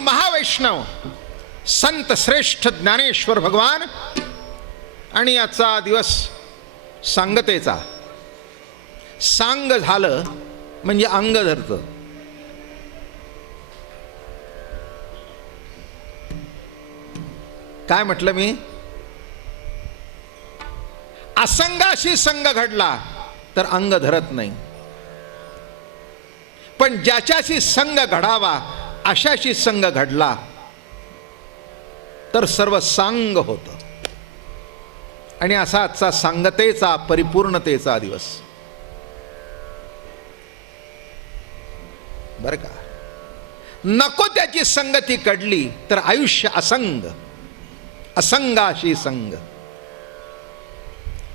महावैष्णव संत श्रेष्ठ ज्ञानेश्वर भगवान आणि याचा दिवस सांगतेचा. सांग झालं म्हणजे अंग धरतं. काय म्हटलं मी? असंगाशी संग घडला तर अंग धरत नाही, पण ज्याच्याशी संग घडावा अशाशी संग घडला तर सर्व सांग होतं. आणि असा आजचा सांगतेचा परिपूर्णतेचा दिवस. बर का, नको त्याची संगती कडली तर आयुष्य असंग, असंगाशी संग.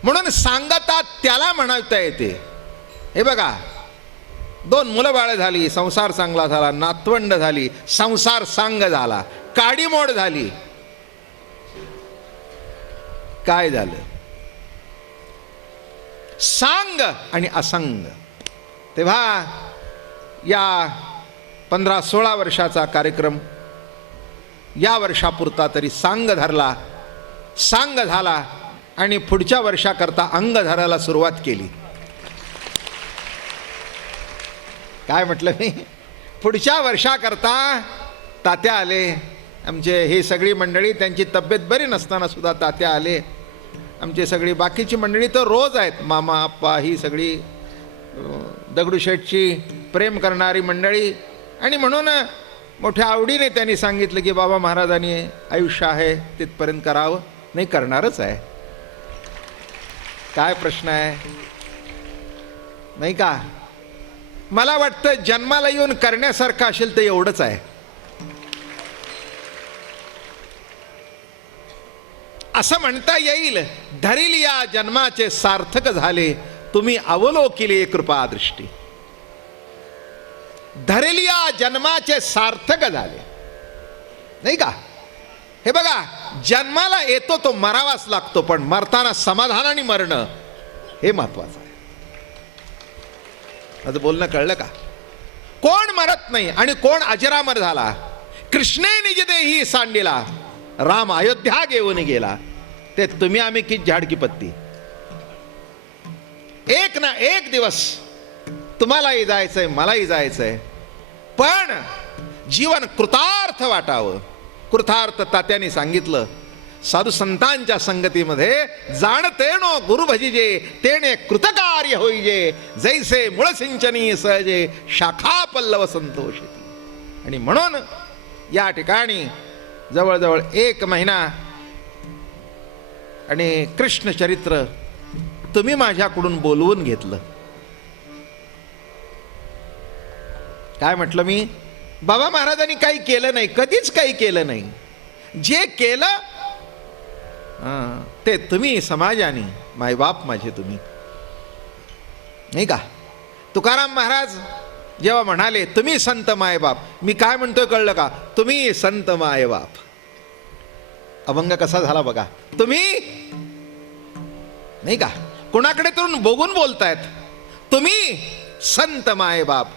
म्हणून सांगता त्याला म्हणता येते. हे बघा, दोन मुलं बाळ झाली, संसार चांगला झाला, नातवंड झाली, संसार सांग झाला, काडीमोड झाली, काय झालं? सांग आणि असंग. तेव्हा या 15-16 वर्षाचा कार्यक्रम या वर्षापुरता तरी सांग धरला, सांग झाला आणि पुढच्या वर्षाकरता अंग धरायला सुरुवात केली. काय म्हटलं मी? पुढच्या वर्षाकरता तात्या आले आमचे. हे सगळी मंडळी त्यांची तब्येत बरी नसताना सुद्धा तात्या आले. आमची सगळी बाकीची मंडळी तर रोज आहेत. मामा आप्पा ही सगळी दगडूशेठची प्रेम करणारी मंडळी. आणि म्हणून मोठ्या आवडीने त्यांनी सांगितलं की बाबा महाराजांनी आयुष्य आहे तिथपर्यंत करावं. नाही, करणारच आहे. काय प्रश्न आहे? नाही का? मला वाटतं जन्माला येऊन करण्यासारखं असेल तर एवढंच आहे. असं म्हणता येईल, धरील या जन्माचे सार्थक झाले, तुम्ही अवलोकिले कृपा दृष्टी. धरील या जन्माचे सार्थक झाले, नाही का? हे बघा, जन्माला येतो तो मरावाच लागतो, पण मरताना समाधानाने मरणं हे महत्वाचं आहे. माझं बोलणं कळलं का? कोण मरत नाही आणि कोण अजरामर झाला? कृष्णे निज देही सांडिला, राम अयोध्या घेऊन गेला. ते तुम्ही आम्ही की झाड की पत्ती. एक ना एक दिवस तुम्हालाही जायचंय, मलाही जायचंय, पण जीवन कृतार्थ वाटावं. कृतार्थ तात्याने सांगितलं, साधू संतांच्या संगतीमध्ये जाणतेनो गुरु भजिजे, तेने कृतकार्य होईजे, जैसे मूळ सिंचनी सहजे, शाखा पल्लव संतोषिती. आणि म्हणून या ठिकाणी जवळजवळ 1 महिना आणि कृष्ण चरित्र तुम्ही माझ्याकडून बोलवून घेतलं. काय म्हटलं मी? बाबा महाराजांनी काही केलं नाही, कधीच काही केलं नाही. जे केलं ते तुम्ही समाजाने, मायबाप माझे तुम्ही, नाही का? तुकाराम महाराज जेव्हा म्हणाले तुम्ही संत मायबाप, मी काय म्हणतोय कळलं का? तुम्ही संत मायबाप. अभंग कसा झाला बघा. तुम्ही, नाही का? कोणाकडे तरुण बघून बोलतायत, तुम्ही संत मायबाप.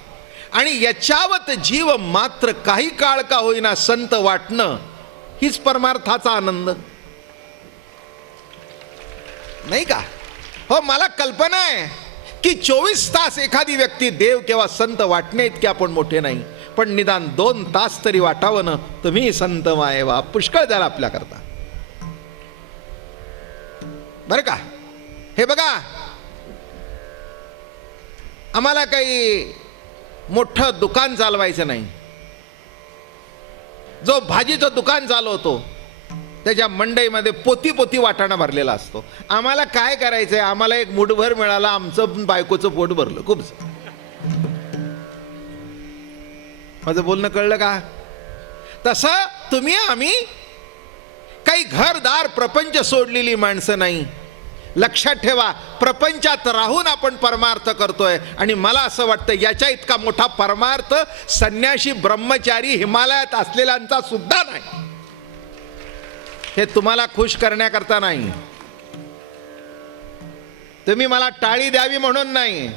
आणि याच्यावत जीव मात्र काही काळ का होईना संत वाटणं हीच परमार्थाचा आनंद, नाही का? हो, मला कल्पना आहे की 24 तास एखादी व्यक्ती देव किंवा संत वाटणे इतके आपण मोठे नाही, पण निदान 2 तास तरी वाटावं ना तुम्ही संत मायबाप. पुष्कळ झाला आपल्याकरता, बरं का? हे बघा, आम्हाला काही मोठं दुकान चालवायचं नाही. जो भाजीचं दुकान चालवतो त्याच्या मंडईमध्ये पोती पोती वाटाणा भरलेला असतो. आम्हाला काय करायचंय? आम्हाला एक मुठभर मिळाला, आमचं बायकोचं पोट भरलं. खूप. माझं बोलणं कळलं का? तसं तुम्ही आम्ही काही घरदार प्रपंच सोडलेली माणसं नाही. लक्षात ठेवा, प्रपंचात राहून आपण परमार्थ करतोय. आणि मला असं वाटतं याच्या इतका मोठा परमार्थ संन्याशी ब्रह्मचारी हिमालयात असलेल्यांचा सुद्धा नाही. हे तुम्हाला खुश करण्याकरता नाही, तुम्ही मला टाळी द्यावी म्हणून नाही.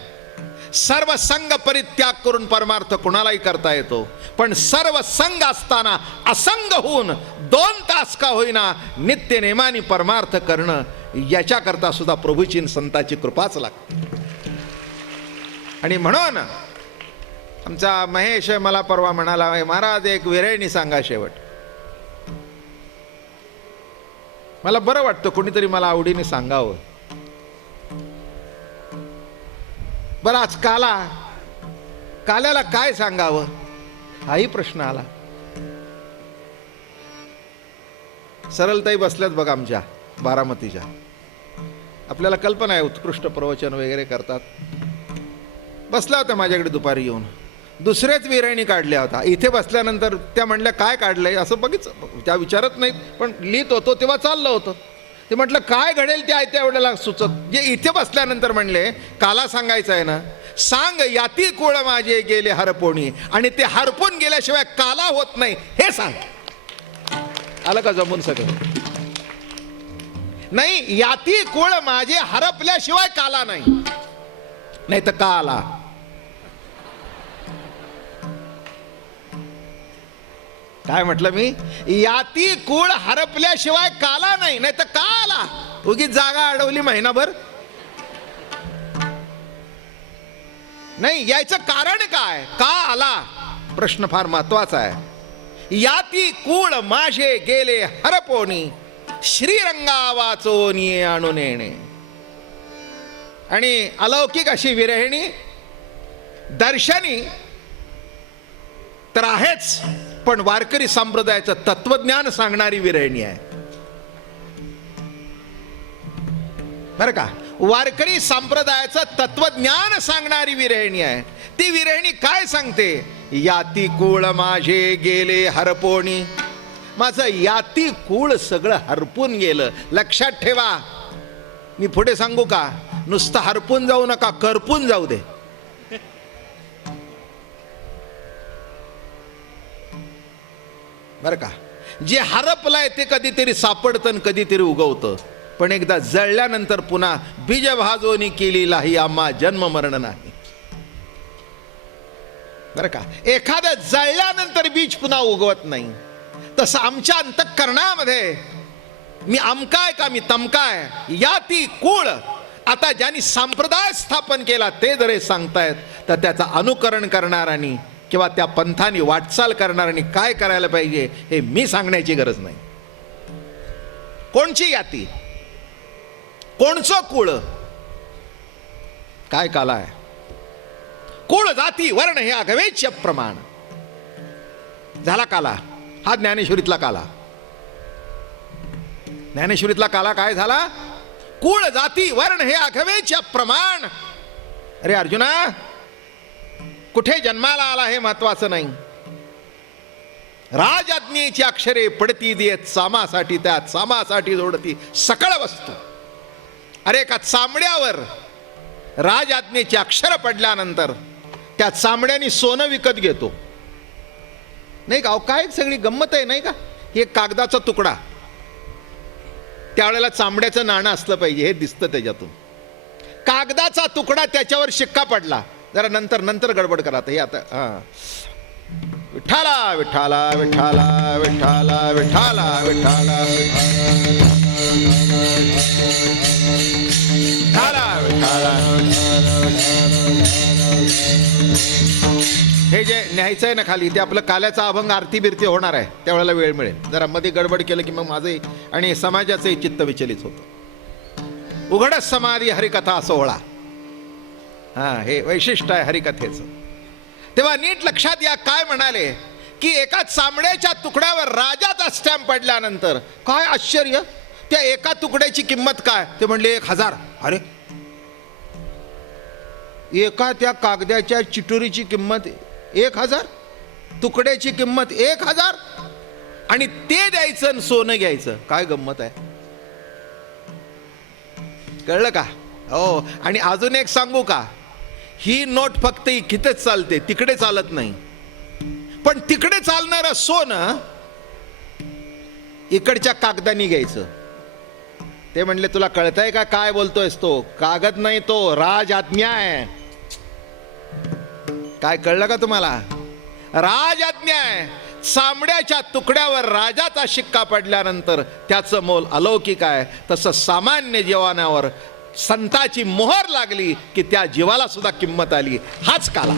सर्व संग परित्याग करून परमार्थ कुणालाही करता येतो, पण सर्व संग असताना असंग होऊन 2 तास का होईना नित्य नेमाने परमार्थ करणं, याच्याकरता सुद्धा प्रभूची संताची कृपाच लागते. आणि म्हणून आमचा महेश मला परवा म्हणाला, महाराज एक विरहिणी सांगा शेवट. मला बरं वाटतं कोणीतरी मला आवडीने सांगावं. बरं, आज काल्याला काय सांगावं हाही प्रश्न आला. सरलताई बसल्यात बघा आमच्या बारामतीच्या. आपल्याला कल्पना आहे उत्कृष्ट प्रवचन वगैरे करतात. बसल्या होत्या माझ्याकडे दुपारी येऊन. दुसऱ्याच विरहिणी काढल्या होता. इथे बसल्यानंतर त्या म्हणल्या काय काढलंय असं बघितलं. त्या विचारत नाहीत, पण लिहित होतो तेव्हा चाललं होतं. ते म्हटलं काय घडेल ते आयत्या एवढ्याला सुचत. जे इथे बसल्यानंतर म्हणले काला सांगायचं आहे ना, सांग याती कुळ माझे गेले हरपोणी, आणि ते हरपून गेल्याशिवाय काला होत नाही हे सांग. आलं का जमून सगळं? नाही, याती कुळ माझे हरपल्याशिवाय काला नाही, नाही तर का आला. काय म्हटलं मी? याती कुळ हरपल्याशिवाय काला नाही, नाही तर का आला. उगीच जागा अडवली महिनाभर. नाही, यायचं कारण काय, का आला, प्रश्न फार महत्वाचा आहे. याती कुळ माझे गेले हरपोणी, श्रीरंगा वाचोनी आणून येणे. आणि अलौकिक अशी विरहिणी दर्शनी तर आहेच, पण वारकरी संप्रदायाचं तत्वज्ञान सांगणारी विरहिणी आहे बरं का. वारकरी संप्रदायाचं तत्वज्ञान सांगणारी विरहिणी आहे. ती विरहिणी काय सांगते? याती कुळ माझे गेले हरपोणी. माझं याती कुळ सगळं हरपून गेलं. लक्षात ठेवा, मी पुढे सांगू का, नुसतं हरपून जाऊ नका, करपून जाऊ दे. बरं का. जे हरपलाय ते कधीतरी सापडतं, कधीतरी उगवतं, पण एकदा जळल्यानंतर पुन्हा बीज भाजोनी केली लाही आम्हा जन्म मरण नाही. बरं का. एखाद्या जळल्यानंतर बीज पुन्हा उगवत नाही. तसं आमच्या अंतःकरणामध्ये मी अमकाय का मी तमकाय, याती कुळ. आता ज्यांनी संप्रदाय स्थापन केला ते जर सांगतायत, तर त्याचं अनुकरण करणाऱ्यांनी किंवा त्या पंथाने वाटचाल करणाऱ्यांनी काय करायला पाहिजे हे मी सांगण्याची गरज नाही. कोणची याती, कोणचं कुळ, काय काला आहे. कुळ जाती वर्ण हे अगवेच्य प्रमाण झाला काला. हा ज्ञानेश्वरीतला काला. ज्ञानेश्वरीतला काला काय झाला? कुळ जाती वर्ण हे अगवेच्य प्रमाण. अरे अर्जुना, कुठे जन्माला आला हे महत्वाचं नाही. राजआज्ञेची अक्षरे पडती देत सामासाठी, त्या सामासाठी जोडती सकळ वस्तू. अरे एका चामड्यावर राजआज्ञेची अक्षर पडल्यानंतर त्या चामड्याने सोनं विकत घेतो, नाही का. काय सगळी गंमत आहे, नाही का. एक कागदाचा तुकडा, त्यावेळेला चामड्याचं नाणं असलं पाहिजे हे दिसतं त्याच्यातून. कागदाचा तुकडा, त्याच्यावर शिक्का पडला. जरा नंतर गडबड करा. हे आता हा, विठ्ठला विठ्ठला विठ्ठला विठ्ठला विठ्ठला विठ्ठला हे जे न्यायचं आहे ना खाली, ते आपलं काल्याचा अभंग आरती बिरती होणार आहे, त्यावेळेला वेळ मिळेल. जरा मध्ये गडबड केलं की मग माझंही आणि समाजाचंही चित्त विचलित होतं. उघडच समाधी हरिकथा सोहळा, हा हे वैशिष्ट्य आहे हरिकथेचं. तेव्हा नीट लक्षात या, काय म्हणाले की एका चामड्याच्या तुकड्यावर राजाचा स्टॅम्प पडल्यानंतर काय आश्चर्य, त्या एका तुकड्याची किंमत काय? ते म्हणले 1000. अरे, एका त्या कागदाच्या चिटुरीची किंमत 1000, तुकड्याची किंमत 1000, आणि ते द्यायचं आणि सोनं घ्यायचं. काय गंमत आहे, कळलं का? हो. आणि अजून एक सांगू का, ही नोट फक्त इथेच चालते, तिकडे चालत नाही. पण तिकडे चालणारं सोनं इकडच्या कागदानी घ्यायचं. ते म्हणले तुला कळतंय का काय बोलतोयस? तो कागद नाही, तो राज आज्ञा आहे. काय कळलं का तुम्हाला? राजआज्ञा आहे. चामड्याच्या तुकड्यावर राजाचा शिक्का पडल्यानंतर त्याचं मोल अलौकिक आहे. तसं सामान्य जीवनावर संताची मोहर लागली की त्या जीवाला सुद्धा किंमत आली. हाच काला,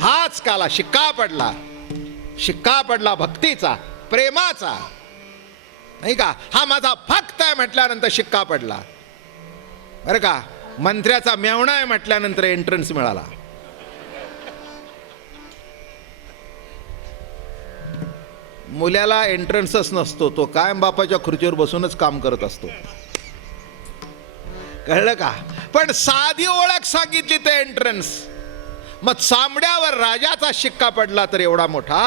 हाच काला. शिक्का पडला, शिक्का पडला भक्तीचा, प्रेमाचा, नाही का? हा माझा भक्त आहे म्हटल्यानंतर शिक्का पडला, बरं का? मंत्र्याचा मेवणा आहे म्हटल्यानंतर एंट्रन्स मिळाला. मुलाला एंट्रन्सच नसतो, तो कायम बापाच्या खुर्चीवर बसूनच काम करत असतो. कळलं का? पण साधी ओळख सांगितली तर एंट्रन्स. मग चामड्यावर राजाचा शिक्का पडला तर एवढा मोठा.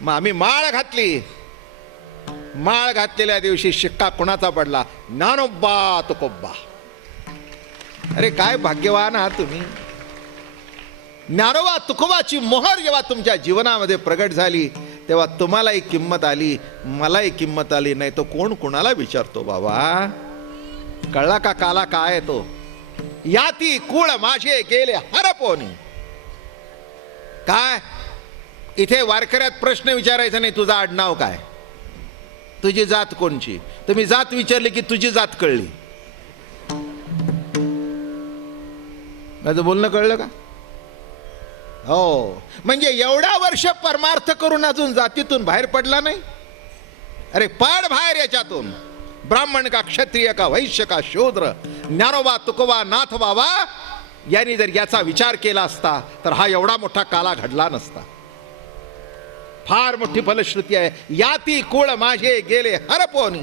मग आम्ही माळ घातली. माळ घातलेल्या दिवशी शिक्का कुणाचा पडला? ज्ञानोबा तुकोबा. अरे काय भाग्यवान आहात तुम्ही. ज्ञानोबा तुकोबाची मोहर जेव्हा तुमच्या जीवनामध्ये प्रगट झाली तेव्हा तुम्हालाही किंमत आली, मलाही किंमत आली. नाही तो कोण कुणाला विचारतो बाबा. कळला का काला काय तो? याती कुळ माझे गेले हरपोनी. काय इथे वारकऱ्यात प्रश्न विचारायचा नाही, तुझं आडनाव काय, तुझी जात कोणची. तुम्ही जात विचारली की तुझी जात कळली. माझं बोलणं कळलं का? हो. म्हणजे एवढ्या वर्ष परमार्थ करून अजून जातीतून बाहेर पडला नाही. अरे पड बाहेर याच्यातून. ब्राह्मण का, क्षत्रिय का, वैश्य का, शूद्र. ज्ञानोबा तुकोबा नाथ बाबा यांनी जर याचा विचार केला असता तर हा एवढा मोठा काला घडला नसता. फार मोठी फलश्रुती आहे. याती कुळ माझे गेले हरपोनी.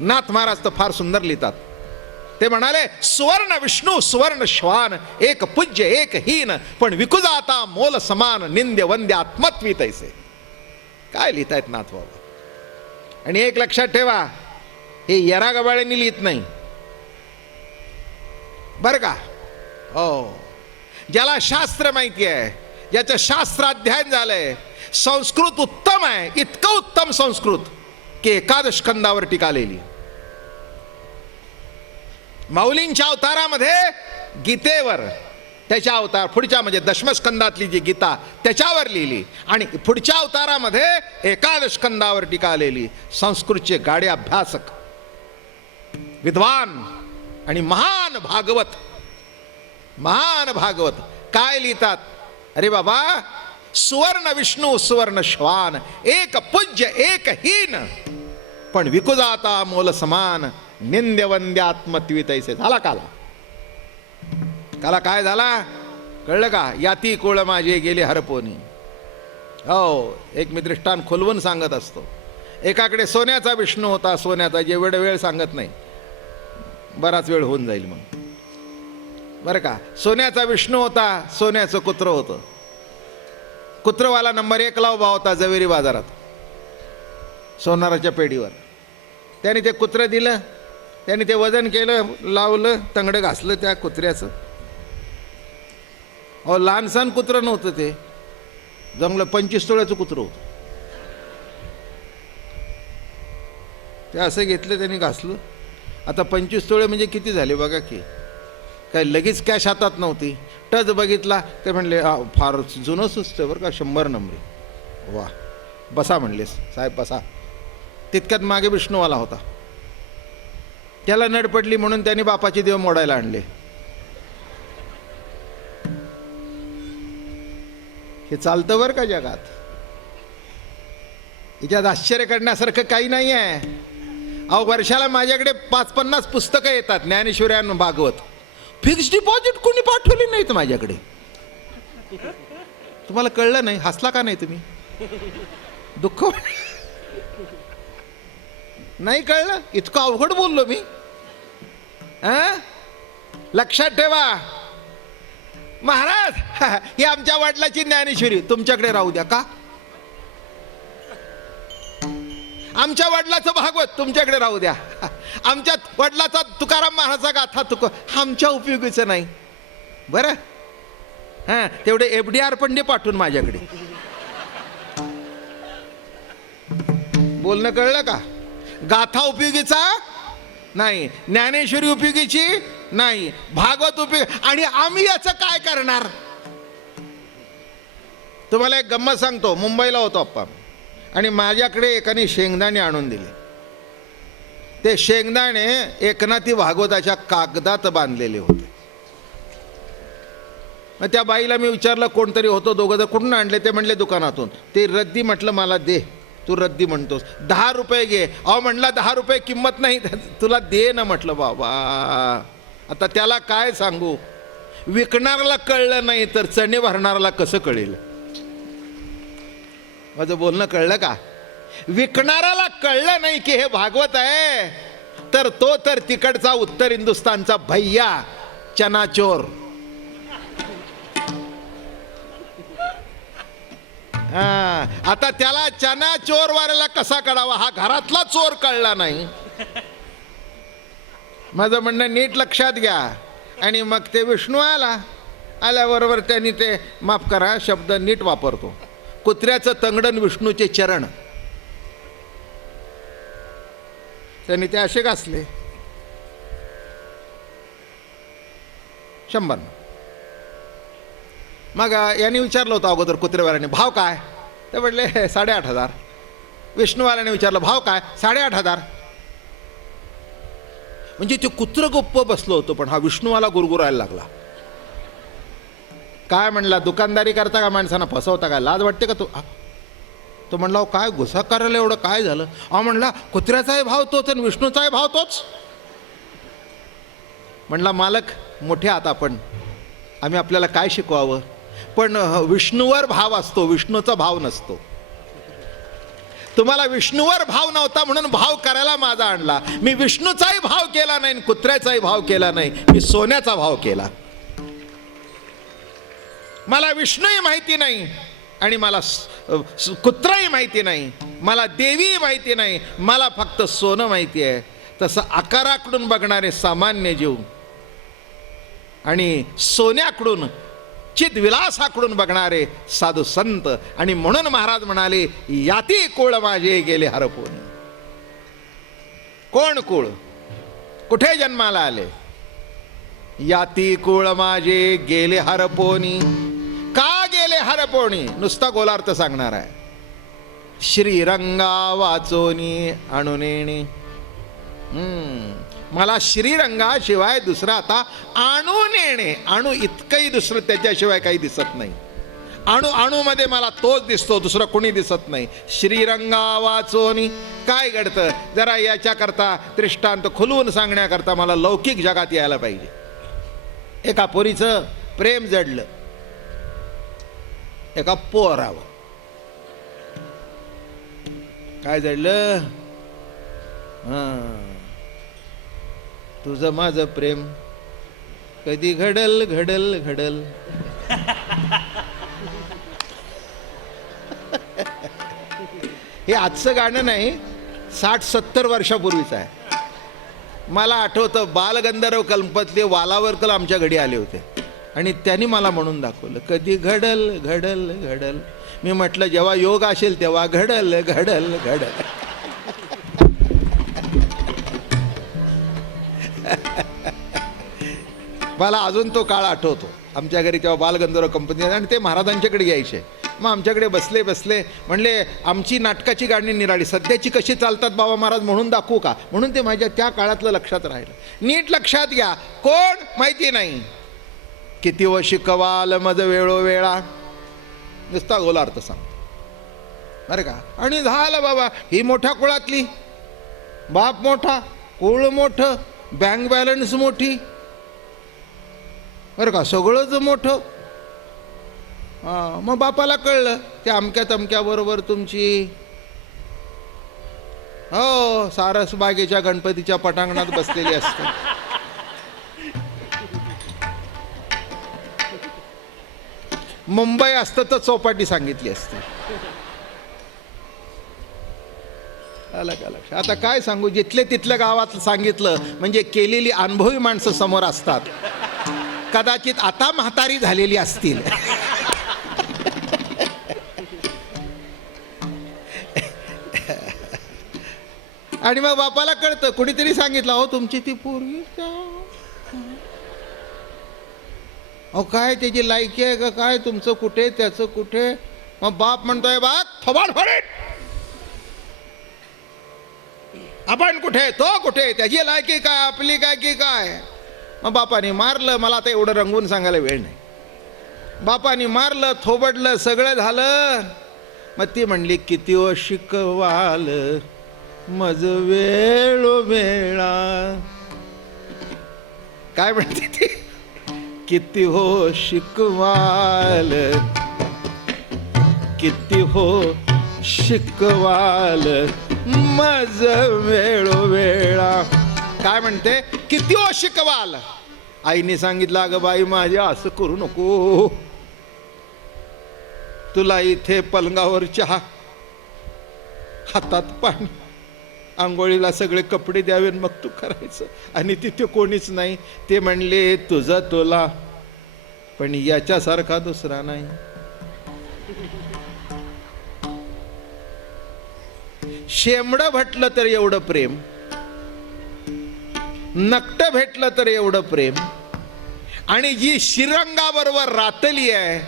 नाथ महाराज तर फार सुंदर लिहितात. ते म्हणाले सुवर्ण विष्णू सुवर्ण श्वान, एक पूज्य एक हीन, पण विकुजाता मोल समान, निंद्य वंद्य आत्मत्वी तैसे. काय लिहितायत नाथ बाबा. आणि एक लक्षात ठेवा, हे येरा गबाळ्यांनी लिहित नाही बरं का. हो. ज्याला शास्त्र माहिती आहे, ज्याचं शास्त्राध्ययन झालंय, संस्कृत उत्तम आहे, इतकं उत्तम संस्कृत की एकादश स्कंदावर टीका लिहिली. माऊलींच्या अवतारामध्ये गीतेवर, त्याच्या अवतार पुढच्या म्हणजे दशमस्कंदातली जी गीता त्याच्यावर लिहिली. आणि पुढच्या अवतारामध्ये एकादश स्कंदावर टीका लिहिली. संस्कृतचे गाडे अभ्यासक, विद्वान आणि महान भागवत, महान भागवत काय लिहितात. अरे बाबा, सुवर्ण विष्णू सुवर्ण श्वान, एक पूज्य एक हीन, पण विकुजाता मोल समान, निंद्य वंद्य आत्मत्वी तैसे. झाला काला. काला काय झाला कळलं का? याती कुळ माझे गेले हरपोनी. हो. एक मी दृष्टांत खुलवून सांगत असतो. एकाकडे सोन्याचा विष्णू होता. सोन्याचा, जे वेळ सांगत नाही, बराच वेळ होऊन जाईल मग, बरं का. सोन्याचा विष्णू होता. सोन्याचं कुत्र होतं. कुत्रवाला नंबर 1 ला उभा होता जवेरी बाजारात, सोनाराच्या पेढीवर. त्याने ते कुत्रं दिलं. त्याने ते वजन केलं, लावलं, तंगडं घासलं त्या कुत्र्याचं. अहो, लहानसहान कुत्रं नव्हतं ते, जमलं 25 तोळ्याचं कुत्रं होतं. ते असं घेतलं, त्याने घासलं. आता 25 तोळे म्हणजे किती झाले बघा की. काय लगेच कॅश हातात नव्हती. टच बघितला ते म्हणले फार जुनं सुचतं बरं का, 100 नंबरी. वा, बसा म्हणले साहेब बसा. तितक्यात मागे विष्णूवाला होता. त्याला नड पडली म्हणून त्यांनी बापाचे देव मोडायला आणले. हे चालतं बरं का जगात. याच्यात आश्चर्य करण्यासारखं काही नाही आहे. अहो, वर्षाला माझ्याकडे 5-50 पुस्तकं येतात, ज्ञानेश्वरी आणि भागवत. फिक्स्ड डिपॉझिट कोणी पाठवली नाहीत माझ्याकडे. तुम्हाला कळलं नाही? हसला का नाही तुम्ही? दुःख नाही कळलं? इतकं अवघड बोललो मी. लक्षात ठेवा महाराज, ही आमच्या वडिलाची ज्ञानेश्वरी तुमच्याकडे राहू द्या का? आमच्या वडिलाचं भागवत तुमच्याकडे राहू द्या. आमच्या वडिलाचा तुकाराम महाराजचा गाथा आमच्या उपयोगीचं नाही बरं. तेवढे FDR पण दे पाठवून माझ्याकडे. बोलणं कळलं का? गाथा उपयोगीचा नाही, ज्ञानेश्वरी उपयोगीची नाही भागवत उपयोग. आणि आम्ही याचं काय करणार? तुम्हाला एक गंमत सांगतो. मुंबईला होतो अप्पा आणि माझ्याकडे एकाने शेंगदाणे आणून दिले. ते शेंगदाणे एकनाथी भागवताच्या कागदात बांधलेले होते. मग त्या बाईला मी विचारलं, कोणतरी होतो दोघं, कुठून आणले? ते म्हणले दुकानातून. ते रद्दी. म्हटलं मला दे. तू रद्दी म्हणतोस, 10 रुपये घे. अहो म्हणला 10 रुपये किंमत नाही, तुला दे ना. म्हटलं बाबा आता त्याला काय सांगू? विकणाऱ्याला कळलं नाही तर चणे भरणाऱ्याला कसं कळेल? माझं बोलणं कळलं का? विकणाऱ्याला कळलं नाही की हे भागवत आहे, तर तो तर तिकडचा उत्तर हिंदुस्थानचा भैया चनाचोर. आता त्याला चना चोर वाल्याला कसा कळावा? हा घरातला चोर कळला नाही. माझं म्हणणं नीट लक्षात घ्या. आणि मग ते विष्णू आल्याबरोबर त्यांनी ते, माफ करा शब्द नीट वापरतो, कुत्र्याचं तंगडण विष्णूचे चरण, त्यांनी ते असे घासले 100. मग यांनी विचारलं होतं अगोदर कुत्रेवाल्याने, भाव काय? ते म्हटले 8,500. विष्णूवाल्याने विचारलं, भाव काय? 8,500. म्हणजे ते कुत्र गप्प बसलं होतं, पण हा विष्णूवाला गुरगुरायला लागला. काय म्हणला, दुकानदारी करता का? माणसांना फसवता का? लाज वाटते का? तो म्हणला, काय गुस्सा करायला एवढं, काय झालं? म्हणला, कुत्र्याचाही भाव तोच आणि विष्णूचाही भाव तोच. म्हणला, मालक मोठे आहात आपण, आम्ही आपल्याला काय शिकवावं? पण विष्णूवर भाव असतो, विष्णूचा भाव नसतो. तुम्हाला विष्णूवर भाव नव्हता म्हणून भाव करायला माझा आणला. मी विष्णूचाही भाव केला नाही, कुत्र्याचाही भाव केला नाही, मी सोन्याचा भाव केला. मला विष्णूही माहिती नाही आणि मला कुत्राही माहिती नाही, मला देवी माहिती नाही, मला फक्त सोनं माहिती आहे. तसं आकाराकडून बघणारे सामान्य जीव आणि सोन्याकडून, चिदविलासाकडून बघणारे साधू संत. आणि म्हणून महाराज म्हणाले, याती कुळ माझे गेले हरपून. कोण कुळ? कुठे जन्माला आले? याती कुळ माझे गेले हरपोनी. का गेले हरपोनी? नुसता गोलार्थ सांगणार आहे. श्रीरंगा वाचोनी आणूनेणे. मला श्रीरंगाशिवाय दुसरा आता आणून येणे, आणू इतकंही दुसरं त्याच्याशिवाय काही दिसत नाही. अणू मध्ये मला तोच दिसतो, दुसरं कोणी दिसत नाही. श्रीरंगा वाचोनी. काय घडतं जरा याच्याकरता दृष्टांत खुलवून सांगण्याकरता मला लौकिक जगात यायला पाहिजे. एका पोरीचं प्रेम जडलं एका पोरावर. काय जडलं? तुझं माझं प्रेम कधी घडल घडल घडल. हे आजचं गाणं नाही, 60-70 वर्षापूर्वीचं आहे. मला आठवतं बालगंधर्व कल्पतले वालावरकर आमच्या घरी आले होते आणि त्यांनी मला म्हणून दाखवलं, कधी घडल घडल घडल. मी म्हटलं जेव्हा योग असेल तेव्हा घडल घडल घडल. मला अजून तो काळ आठवतो. आमच्या घरी तेव्हा बालगंधर्व कंपनी आणि ते महाराजांच्याकडे यायचे. मग आमच्याकडे बसले बसले म्हणले, आमची नाटकाची गाणी निराळी, सध्याची कशी चालतात बाबा महाराज म्हणून दाखवू का? म्हणून ते माझ्या त्या काळातलं लक्षात राहिलं. नीट लक्षात घ्या. कोण माहिती नाही. किती व शिकवाल मज वेळोवेळा. नुसता गोलार्थ सांग बरं का. आणि झालं बाबा, ही मोठ्या कुळातली, बाप मोठा, कुळ मोठं, बँक बॅलन्स मोठी, बरं का, सगळंच मोठं. मग बापाला कळलं त्या अमक्या तमक्या बरोबर तुमची हो सारसबागेच्या गणपतीच्या पटांगणात बसलेली असते. मुंबई असतं तर चौपाटी सांगितली असते. आलं का लक्ष? आता काय सांगू, जिथले तिथल्या गावात सांगितलं म्हणजे केलेली अनुभवी माणसं समोर असतात. कदाचित आता म्हातारी झालेली असतील. आणि मग बापाला कळतं, कुणीतरी सांगितलं, हो तुमची ती पोरगी अहो काय त्याची लायकी आहे का काय, तुमचं कुठे त्याचं कुठे? मग बाप म्हणतोय बाग थोबाड फोडेन, आपण कुठे तो कुठे, त्याची लायकी काय आपली काय की काय. मग बापाने मारलं, मला आता एवढं रंगवून सांगायला वेळ नाही. बापाने मारलं, थोबडलं, सगळं झालं. मग ती म्हणली किती ओ शिकवाल मज वेळोवेळा. काय म्हणते ती, किती हो शिकवाल, किती हो शिकवाल मज वेळोवेळा. काय म्हणते, किती हो शिकवाल. आईने सांगितलं अगं बाई माझ्या असं करू नको, तुला इथे पलंगावर चहा, हातात पाणी, आंघोळीला सगळे कपडे द्यावे, मग तू करायचं. आणि तिथे कोणीच नाही. ते म्हणले तुझं तुला, पण याच्यासारखा दुसरा नाही. शेंबडं भेटलं तर एवढं प्रेम, नकट भेटलं तर एवढं प्रेम, आणि जी श्रीरंगाबरोबर रातली आहे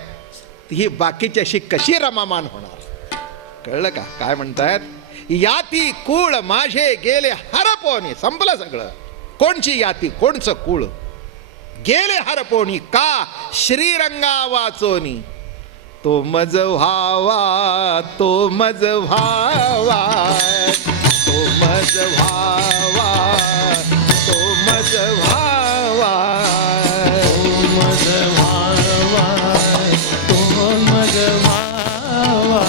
ही बाकीच्याशी कशी रमामान होणार. कळलं का काय म्हणतायत, याती कुळ माझे गेले हरपोनी. संपलं सगळं. कोणची याती, कोणचं कुळ गेले हरपोनी, का श्रीरंगा वाचोनी. तो मज व्हावा, तो मज व्हावा, तो मज व्हावा, तो मज व्हावा, तो मज व्हावा, तो मज व्हावा,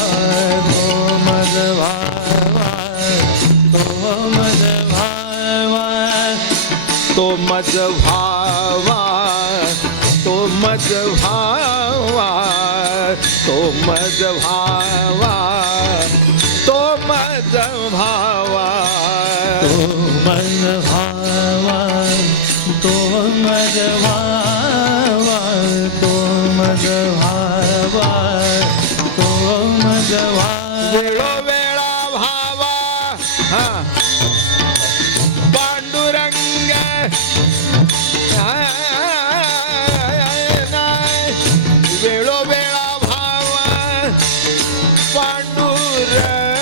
तो मज व्हावा, तो मज व्हावा, तो मज व्हावा, तो मज व्हावा, तो मज व्हावा, तो मज व्हावा, तो मज व्हावा, तो मज व्हावा, तो मज व्हावा, तो मज व्हावा. वेळोवेळा भावा हा पांडुरंग, वेळोवेळा भावा पांडुरंग,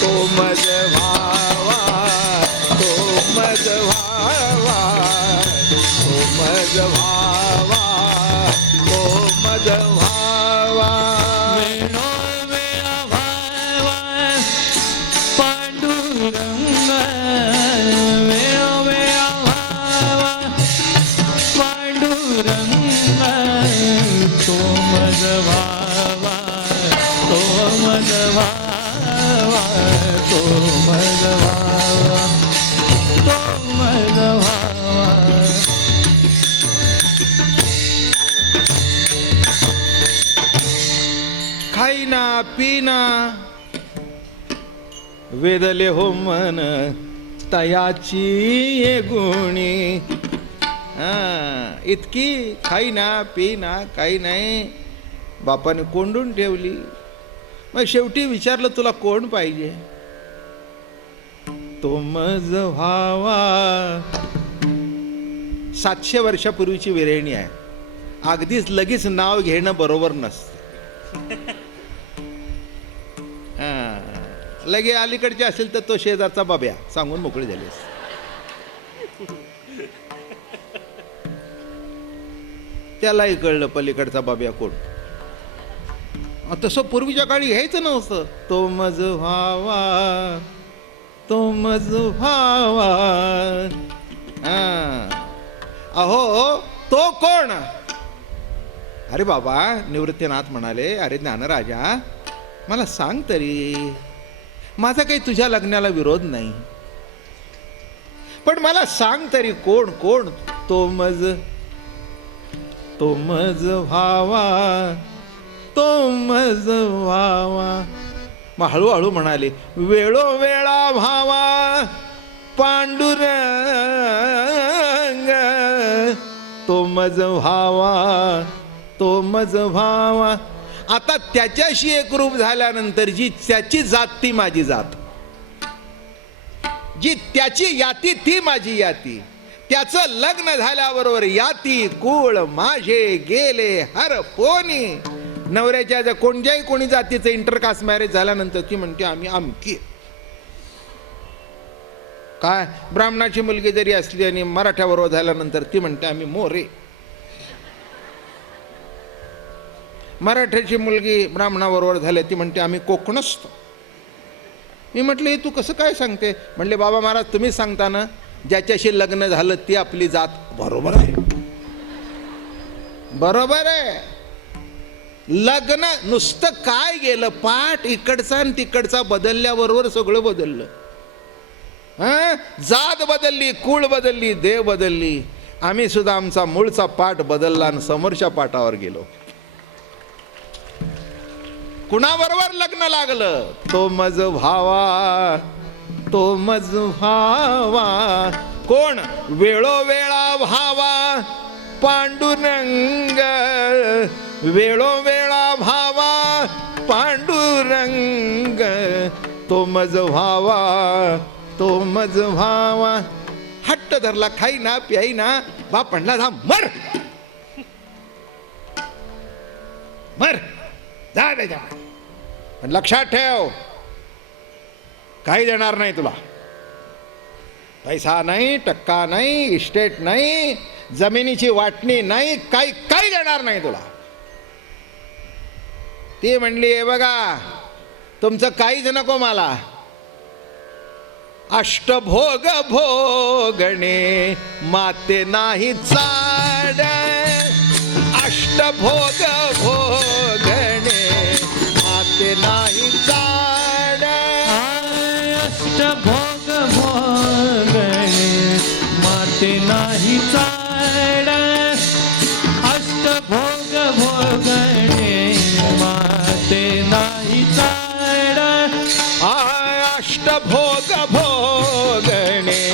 तो मज व्हावा, तो मज व्हावा, तो मज व्हावा, तो मज व्हावा. वेळोवेळा भावा पांडुरंग, वेळोवेळा भावा पांडुरंग, तो मज व्हावा, तो मज व्हावा, तो मज व्हावा, तो मज व्हावा. खाईना पिना वेदले हो मन तयाची ये गुणी. इतकी खाईना पिना काही नाही, बापाने कोंडून ठेवली. मग शेवटी विचारलं तुला कोण पाहिजे, तो मज व्हावा. 700 वर्षापूर्वीची विरेणी आहे. अगदीच लगेच नाव घेणं बरोबर नसतं. लगे अलीकडचे असेल तर तो शेजारचा बाब्या सांगून मोकळी झालीस. त्यालाही कळलं पलीकडचा बाब्या कोण. तसं पूर्वीच्या काळी घ्यायचं नव्हतं. तो मज व्हावा, तो मज व्हावा. अहो तो कोण. अरे बाबा निवृत्तीनाथ म्हणाले, अरे ज्ञानराजा मला सांग तरी, माझा काही तुझ्या लग्नाला विरोध नाही, पण मला सांग तरी कोण कोण तो मज, तो मज व्हावा, तो मज व्हावा. मग हळूहळू म्हणाले, वेळोवेळा भावा पांडुरंग, तो मज व्हावा, तो मज व्हावा. आता त्याच्याशी एकरूप झाल्यानंतर जी त्याची जात ती माझी जात, जी त्याची याती ती माझी याती. त्याचं लग्न झाल्याबरोबर याती कुळ माझे गेले हर पोनी. नवऱ्याच्या जर कोणी जातीचं इंटरकास्ट मॅरेज झाल्यानंतर ती म्हणते आम्ही अमकी. काय ब्राह्मणाची मुलगी जरी असली आणि मराठ्याबरोबर झाल्यानंतर ती म्हणते आम्ही मोरे. मराठ्याची मुलगी ब्राह्मणाबरोबर झाली ती म्हणते आम्ही कोकणस्थ. मी म्हटलं हे तू कसं काय सांगते? म्हणले बाबा महाराज तुम्ही सांगता ना, ज्याच्याशी लग्न झालं ती आपली जात. बरोबर आहे, बरोबर आहे. लग्न नुसतं काय गेलं, पाठ इकडचा आणि तिकडचा बदलल्याबरोबर सगळं बदललं. जात बदलली, कुळ बदलली, देव बदलली. आम्ही सुद्धा आमचा मूळचा पाठ बदलला आणि समोरच्या पाठावर गेलो. कुणाबरोबर लग्न लागलं? तो मज भावा, तो मज भावा. कोण? वेळोवेळा भावा पांडुरंग. वेळोवेळा भावा पांडुरंग. तो मज भावा, तो मज भावा. हट्ट धरला, खाई ना प्याई ना. बाप म्हणला जा मर मर, जा त्याच्या. पण लक्षात ठेव, काही देणार नाही तुला. पैसा नाही, टक्का नाही, इस्टेट नाही, जमिनीची वाटणी नाही, काही देणार नाही तुला. ती म्हणली हे बघा तुमचं काहीच नको मला. अष्टभोग भोगणे माते नाही चाड. अष्टभोग भोगणे माते नाही चाड. अष्टभोग भोगणे माते नाही चाड. अष्टभोग भोगणे माते नाही चाड. अष्टभोग भोगणे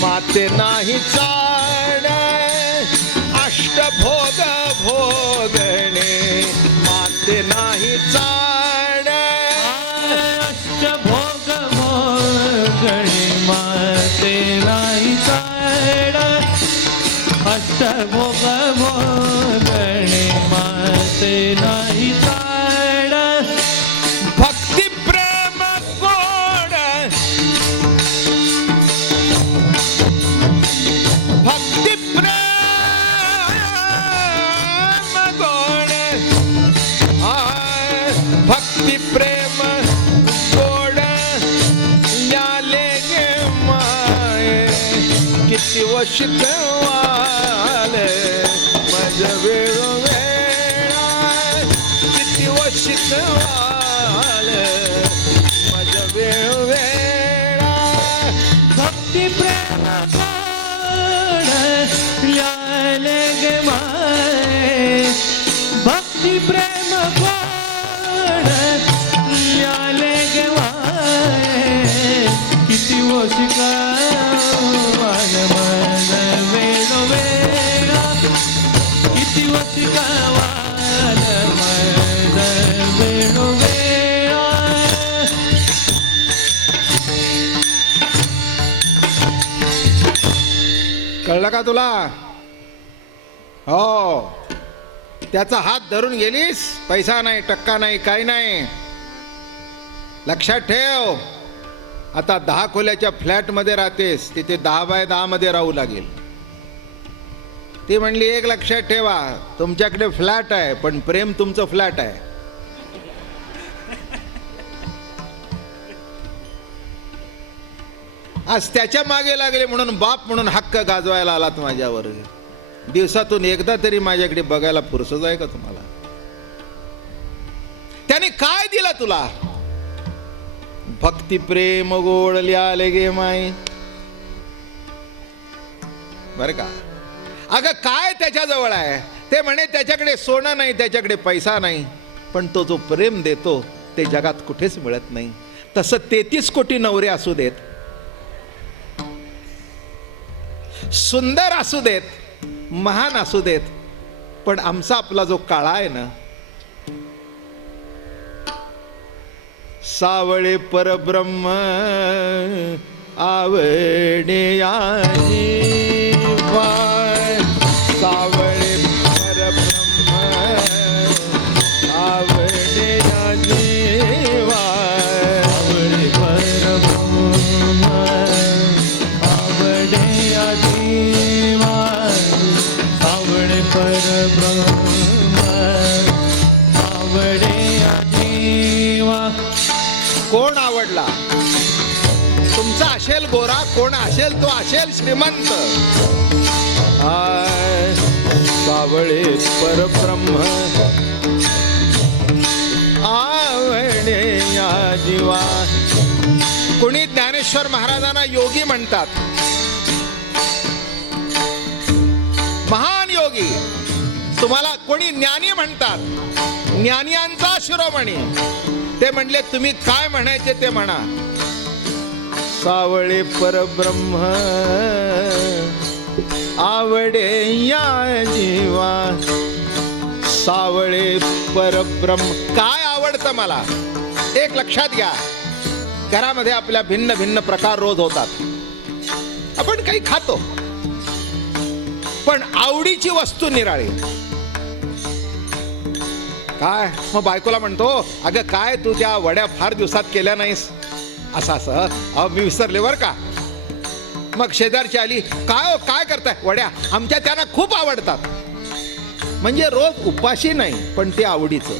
माते नाही चाड. अष्टभोग भोगणे माते नाही चाड. अष्टभोग भोगणे माते नाही चाड. अष्टभोग भोगणे माते नाही चाड. भक्ती प्रेम गोड, भक्ती प्रेम गोड. भक्ती प्रेम गोड याले गे माय. किती शिकवाल मज वेळोवेळा. किती शिकवाल मज वेळोवेळा. भक्ती प्रेम गोड याले गे माय. भक्ती प्रेम गोड याले गे माय. किती शिकवाल मन वेळोवेळा. किती शिकवाल मन वेळोवेळा. कळलं का तुला? हो, त्याचा हात धरून गेलीस. पैसा नाही, टक्का नाही, काही नाही. लक्षात ठेव, आता 10 खोल्याच्या फ्लॅट मध्ये राहतेस, तिथे 10 बाय 10 मध्ये राहू लागेल. ती म्हणली एक लक्षात ठेवा, तुमच्याकडे फ्लॅट आहे पण प्रेम तुमचं फ्लॅट आहे. आज त्याच्या मागे लागले म्हणून बाप म्हणून हक्क गाजवायला आलात माझ्यावर. दिवसातून एकदा तरी माझ्याकडे बघायला फुरसत आहे का तुम्हाला? त्याने काय दिला तुला? भक्ती प्रेम गोड ल्याले गे माय. बर का? अगं काय त्याच्याजवळ आहे? ते म्हणे त्याच्याकडे सोनं नाही, त्याच्याकडे पैसा नाही, पण तो जो प्रेम देतो ते जगात कुठेच मिळत नाही. तसं 33 कोटी नवरे असू देत, सुंदर असू देत, महान असू देत, पण आमचा आपला जो काळा आहे ना, सावळे परब्रह्म आवडे या जीवा सावळे परब्रह्म आवडे या जीवा आवडे परब्रह्म आवडे या जीवा आवडे परब्रह्म आवडे या जीवा. कोण आवडला तुमचा असेल गोरा कोण असेल तो असेल श्रीमंत आय सावळे परब्रह्म आवडे या जीवा. कोणी ज्ञानेश्वर महाराजांना योगी म्हणतात महान योगी. तुम्हाला कोणी ज्ञानी म्हणतात ज्ञानियांचा शिरोमणी. ते म्हणले तुम्ही काय म्हणायचे ते म्हणा. सावळे परब्रह्म आवडे या जीवा सावळे परब्रह्म. काय आवडतं मला एक लक्षात घ्या. घरामध्ये आपल्या भिन्न भिन्न प्रकार रोज होतात. आपण काही खातो पण आवडीची वस्तू निराळी. काय मग बायकोला म्हणतो अगं काय तू त्या वड्या फार दिवसात केल्या नाहीस असं मी विसरले बर का. मग शेजारची आली काय हो काय करताय वड्या आमच्या त्यांना खूप आवडतात. म्हणजे रोज उपाशी नाही पण ते आवडीचं.